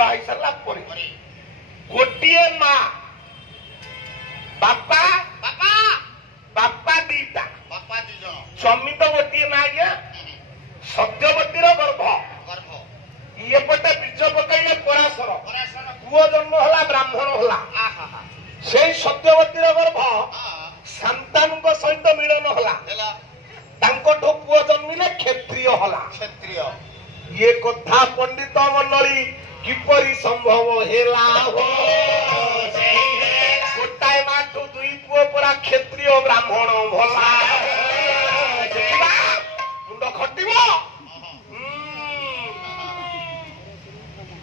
विवाह सारा गोटे माँ बापा बापा बापा दीटा बापा दी जन स्वामी तो गोटे ना आज्ञा सत्यवती गर्भ गर्भ ये पटे बीज पकड़े पराशर पराशर पुओ जन्म होला ब्राह्मण होला आहा से सत्यवती गर्भ हां संतान सहित मिलन होला हेला तांकोठो पुओ जन्मिले क्षत्रिय होला क्षत्रिय ये कथा पंडित मंडली किपरि संभव हेला हो गोटाए माठू दुई पुओ परा क्षत्रिय ब्राह्मण भला मुंड खटिबो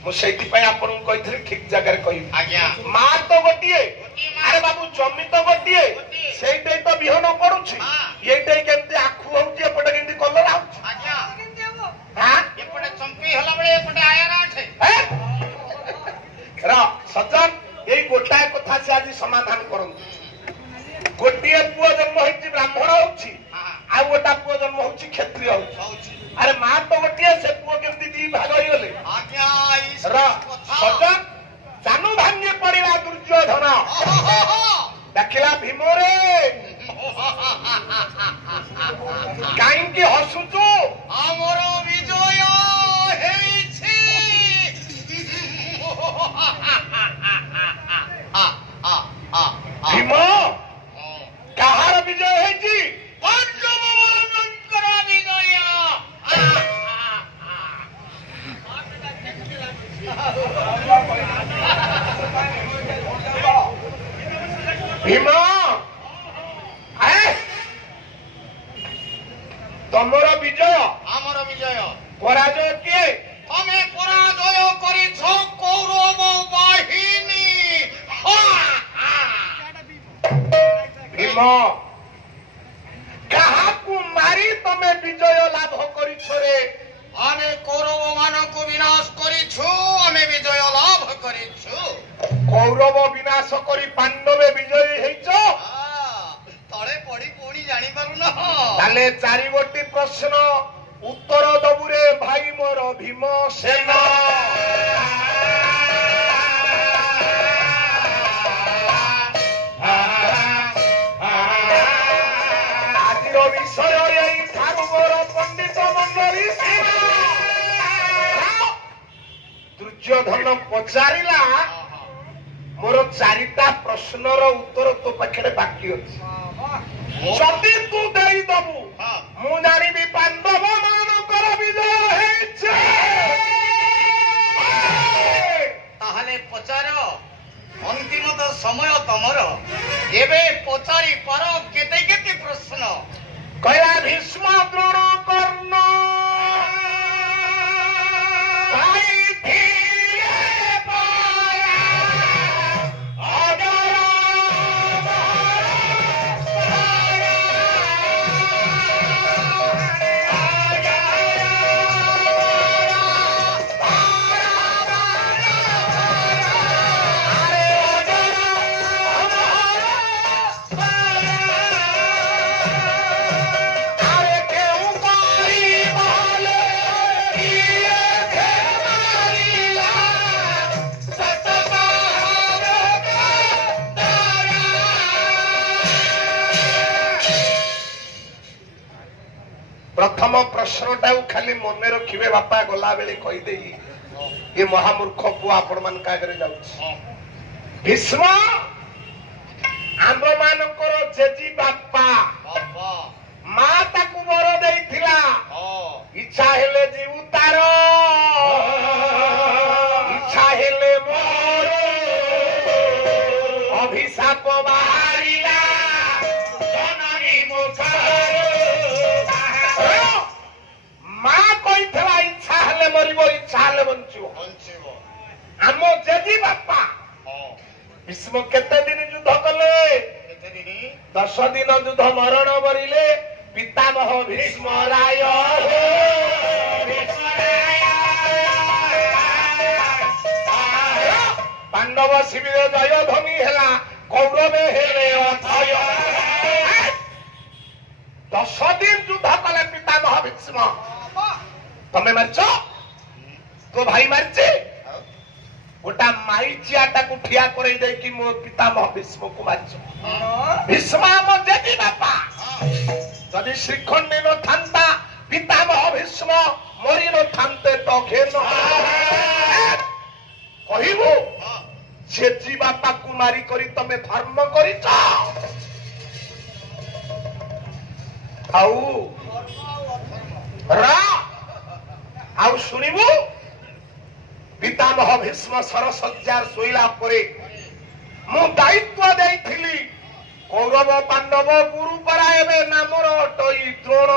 मुझे ठीक जगह कही माँ तो गोटे अरे बाबू जमी तो गोटे से तो विहन पड़ू ये केमती आखु होपटे केमती कलर सजन यही गोटाए कथा से आज समाधान करूँ गोटे पुओ जन्म हो ब्राह्मण हो गोटा पुओ जन्म हो क्षत्रिय हो अरे माँ तो गोटे से पुओ केमती दी भाग हो गले सजन जानू भांगे पड़ा दुर्योधन देखला भीम रे कहीं हसुचु आमर विजय भीम कहार विजय है भीम तमर विजय आमर विजय पराजय किए तमे पराजय करिछ कौरव बाहिनी भीम काहाकू मारी तमे विजय लाभ करिछ रे आमे कौरव मानक विनाश करिछु आमे विजय लाभ करिछु कौरव विनाश करी पांडवे विजयी हेइछ तळे पड़ी पुणी जानी पारु न ताले चारि गोटी प्रश्न उत्तर दबुरे भाई मोर भीम सेन आजिर विषय एई थारु मोर पंडित मंडली दुर्योधन पचारिला मोर चारिटा प्रश्नर उत्तर तो पाखे बाकी अच्छी जदि तू देई दबु मु जानिबी पांडव मानकर विजय हेइछे ताहले पचार अंतिम तो समय तमर एबे पचारी पर केते केते प्रश्न कया भीष्म द्रोण कर्ण भाई प्रथम प्रश्नटा खाली मन रखिए बापा गला बेले कहीदे ये महामूर्ख पुआ आपण मान आगे जाऊँ भीष्म आम मानकर जेजी बापा माँ ताकू वर देइथिला इच्छा हेले जीव तार इच्छा हेले मोर अभिशाप बाहरिला जननी मुखर माँ कही इच्छा हेले मरब इच्छा हेले बंचब आम जेजी बापा भीष्म केते दिन युद्ध कले 10 दिन युद्ध मरण मरिले पितामह भीष्म राय पांडव शिविर जय ध्वनि हेला कौरवे हेले अथय 10 दिन युद्ध कले पितामह भीष्म तमे मारछ तो भाई मारछे गोटा माईचियाटाକୁ ଠିଆ କରେଇ ଦେଇକି ମୋ ପିତାମହ ଭୀଷ୍ମକୁ ମାରିଛ। ଭୀଷ୍ମ ଆମ ଦେବୀ ବାପା। ଯଦି ଶ୍ରୀଖଣ୍ଡୀ ନଥାନ୍ତା ପିତାମହ ଭୀଷ୍ମ ମରି ନଥାନ୍ତେ ତ ଘେନ କହିବୁ ଜେଜି ବାପାକୁ ମାରି କରି ତମେ ଧର୍ମ କରିଛ। ଆଉ ଶୁଣିବୁ ପିତାମହ ଭୀଷ୍ମ ସରସଜ୍ଜାର ଶୋଇଲା ପରେ ମୁଁ ଦାୟିତ୍ୱ ଦେଇଥିଲି କୌରବ ପାଣ୍ଡବ ଗୁରୁ ପରା ଏବେ ନାମର ଅଟଇ ଦ୍ରୋଣ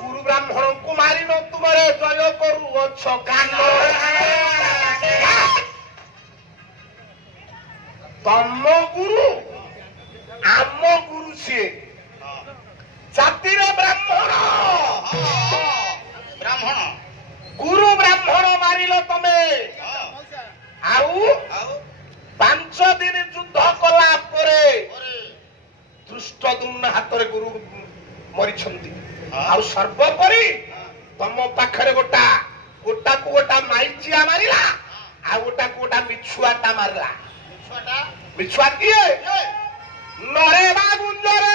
ଗୁରୁ ବ୍ରାହ୍ମଣଙ୍କୁ ମାରି ନ ତୁମରେ ଜୟ କରୁଅଛ କାନ। ତମ ଗୁରୁ ଆମ ଗୁରୁ ସିଏ ଜାତିର ବ୍ରାହ୍ମଣ ବ୍ରାହ୍ମଣ ଗୁରୁ ବ୍ରାହ୍ମଣ ମାରିଲ ତମେ। ଆଉ 5 ଦିନ ଯୁଦ୍ଧ କଲା ପରେ ଦୃଷ୍ଟଦ୍ୟୁମ୍ନ ହାତରେ ଗୁରୁ ମରିଛନ୍ତି। ଆଉ ସର୍ବୋପରି ତମ ପାଖରେ ଗୋଟାକୁ ଗୋଟା ମାଇଚିଆ ମାରିଲା ଆଉ ଗୋଟାକୁ ଗୋଟା ମିଛୁଆଟା ମାରିଲା। ମିଛୁଆ କିଏ? ନରେବା ଗୁଞ୍ଜରେ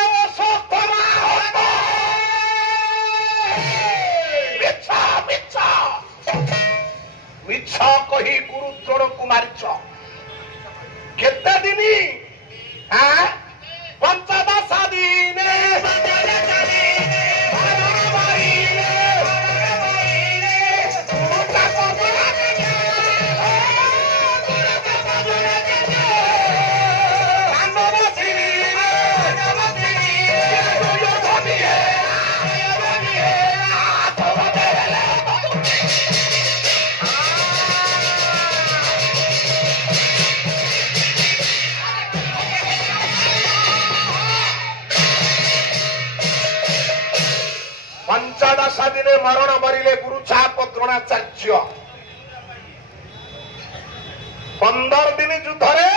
ମିଛ କହି ଗୁରୁ ଦ୍ରୋଣକୁ ମାରିଛ। କେତେ ଦିନ? 15 ଦିନ। ପଞ୍ଚଦଶ ଦିନେ ମରଣ ମରିଲେ ଗୁରୁ ଚାପ ଦ୍ରୋଣାଚାର୍ଯ୍ୟ। 15 ଦିନ ଯୁଦ୍ଧରେ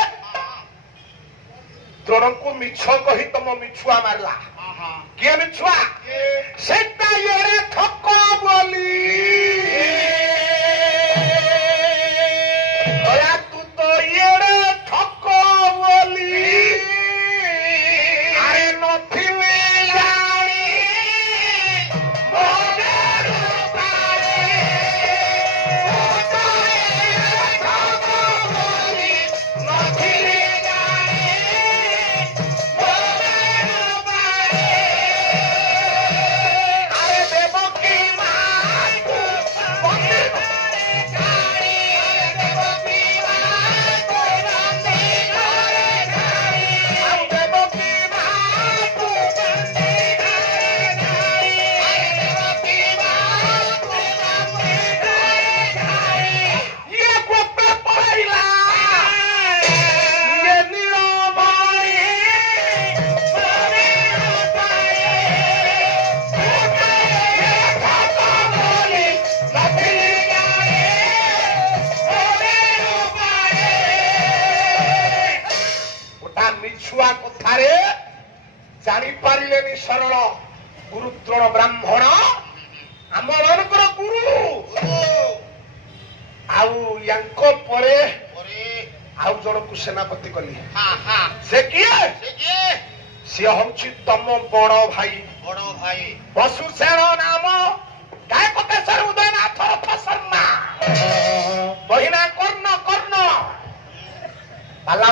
ଦ୍ରୋଣଙ୍କୁ ମିଛ କହି ତମ ମିଛୁଆ ମାରିଲା। କିଏ ମିଛୁଆ? ସେଟା ଇଏରେ ଠକ ବୋଲି। ତୁ ତ ଇଏରେ ଠକ ବୋଲି। ଆରେ ନଥିଲେ କଥାରେ ଜାଣିପାରିଲେନି ସରଳ ଗୁରୁଦ୍ରୋଣ ବ୍ରାହ୍ମଣ ଆମ ମାନଙ୍କର ଗୁରୁ। ଆଉ ୟାଙ୍କ ପରେ ଆଉ ଜଣକୁ ସେନାପତି କଲି। ସେ କିଏ? ସିଏ ହଉଛି ତମ ବଡ ଭାଇ ବସୁସେନ ନାମ ଗାୟକତେଶ୍ୱର ଉଦୟନାଥ ରଥ ଶର୍ମା। ବହିନା କର୍ଣ୍ଣ ପାଲା